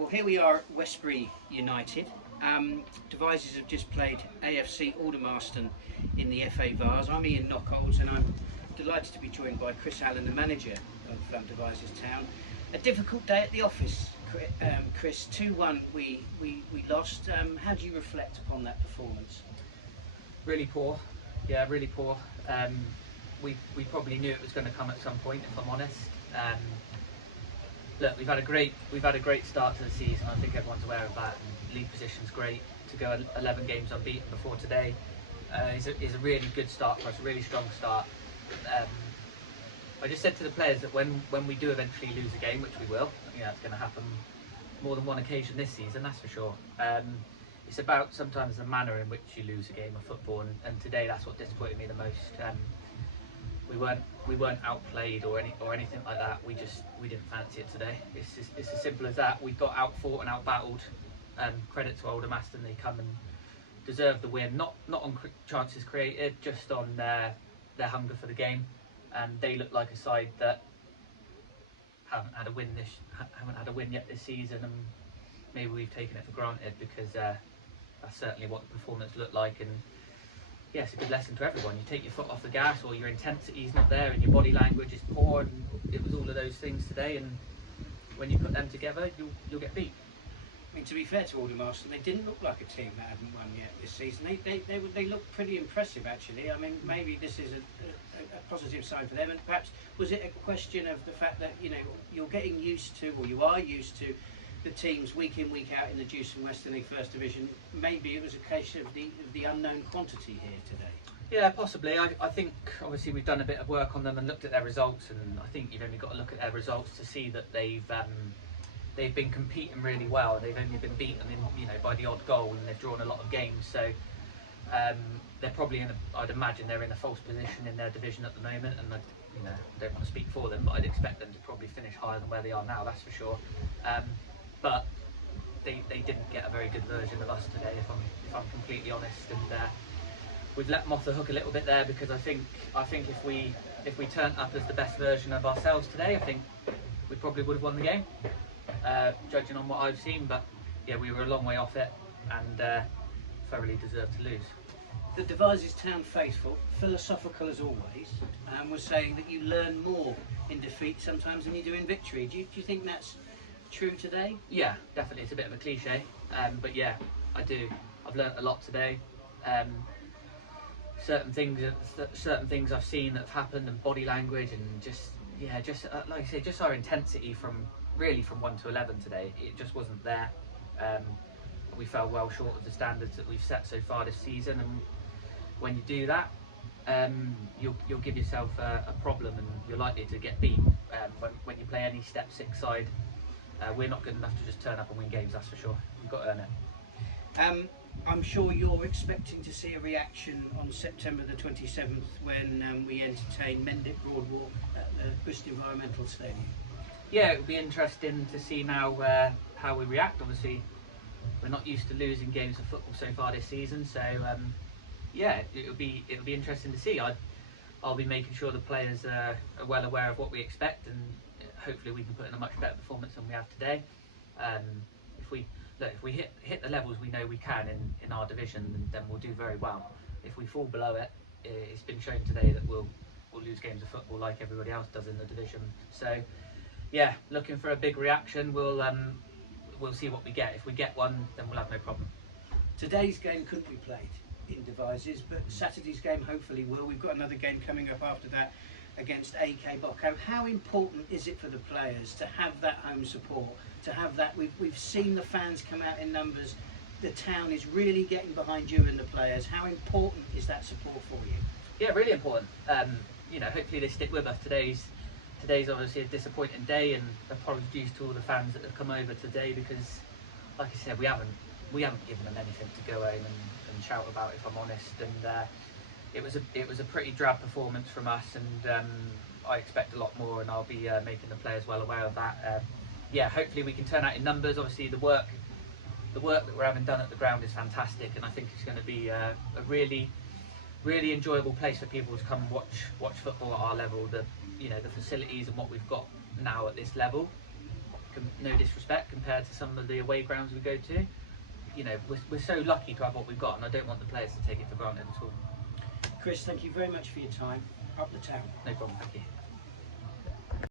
Well, here we are at Westbury United. Devizes have just played AFC Aldermaston in the FA Vase. I'm Ian Knockholds and I'm delighted to be joined by Chris Allen, the manager of Devizes Town. A difficult day at the office, Chris. 2-1 we lost. How do you reflect upon that performance? Really poor, yeah, really poor. We probably knew it was going to come at some point, if I'm honest. Look, we've had a great start to the season. I think everyone's aware of that. And league position's great. To go 11 games unbeaten before today is a really good start for us. A really strong start. I just said to the players that when we do eventually lose a game, which we will, it's going to happen more than one occasion this season, that's for sure. It's about sometimes the manner in which you lose a game of football, and today that's what disappointed me the most. We weren't outplayed or anything like that. We didn't fancy it today. It's as simple as that. We got outfought and outbattled. Credit to Aldermaston, they come and deserve the win. Not on chances created, just on their hunger for the game. And they look like a side that haven't had a win yet this season, and maybe we've taken it for granted because that's certainly what the performance looked like. And yeah, it's a good lesson to everyone. You take your foot off the gas, or your intensity is not there, and your body language is poor, and it was all of those things today. And when you put them together, you'll get beat. I mean, to be fair to Aldermaston, they didn't look like a team that hadn't won yet this season. They looked pretty impressive, actually. I mean, maybe this is a positive sign for them. And perhaps was it a question of the fact that you're getting used to, or you are used to, the teams week in, week out in the Juice and Western League First Division? Maybe it was a case of the unknown quantity here today. Yeah, possibly. I think obviously we've done a bit of work on them and looked at their results, and I think you've only got to look at their results to see that they've been competing really well. They've only been beaten by the odd goal, and they've drawn a lot of games. So they're probably I'd imagine they're in a false position in their division at the moment, and I don't want to speak for them, but I'd expect them to probably finish higher than where they are now, that's for sure. But they didn't get a very good version of us today, if I'm completely honest, and we've let them off the hook a little bit there, because I think if we turned up as the best version of ourselves today, I think we probably would have won the game, judging on what I've seen. But yeah, we were a long way off it, and thoroughly deserved to lose. The Devizes Town faithful, philosophical as always, was saying that you learn more in defeat sometimes than you do in victory. Do you think that's true today? Yeah, definitely. It's a bit of a cliche, but yeah, I do. I've learnt a lot today. Certain things I've seen that have happened, and body language, and just like I say, just our intensity from 1 to 11 today. It just wasn't there. We fell well short of the standards that we've set so far this season, and when you do that, you'll give yourself a problem, and you're likely to get beat. When you play any step 6 side, we're not good enough to just turn up and win games, that's for sure. You've got to earn it. I'm sure you're expecting to see a reaction on September the 27th when we entertain Mendip Broadwalk at the Bristol Environmental Stadium. Yeah, it'll be interesting to see now how we react. Obviously, we're not used to losing games of football so far this season, so yeah, it'll be interesting to see. I'll be making sure the players are well aware of what we expect, and hopefully we can put in a much better performance than we have today. If we hit the levels we know we can in our division, then we'll do very well. If we fall below it, it's been shown today that we'll lose games of football like everybody else does in the division. So yeah, looking for a big reaction. We'll see what we get. If we get one, then we'll have no problem. Today's game couldn't be played in Devizes, but Saturday's game hopefully will. We've got another game coming up after that against AK Bocco. How important is it for the players to have that home support, to have that? We've seen the fans come out in numbers. The town is really getting behind you and the players. How important is that support for you? Yeah, really important. Hopefully they stick with us. Today's obviously a disappointing day, and apologies to all the fans that have come over today, because like I said, we haven't given them anything to go home and shout about, if I'm honest. And it was a pretty drab performance from us, and I expect a lot more, and I'll be making the players well aware of that. Yeah, hopefully we can turn out in numbers. Obviously the work that we're having done at the ground is fantastic, and I think it's going to be a really enjoyable place for people to come and watch football at our level. The facilities and what we've got now at this level no disrespect compared to some of the away grounds we go to. You know, we're so lucky to have what we've got, and I don't want the players to take it for granted at all. Chris, thank you very much for your time. Up the town. No problem, thank you.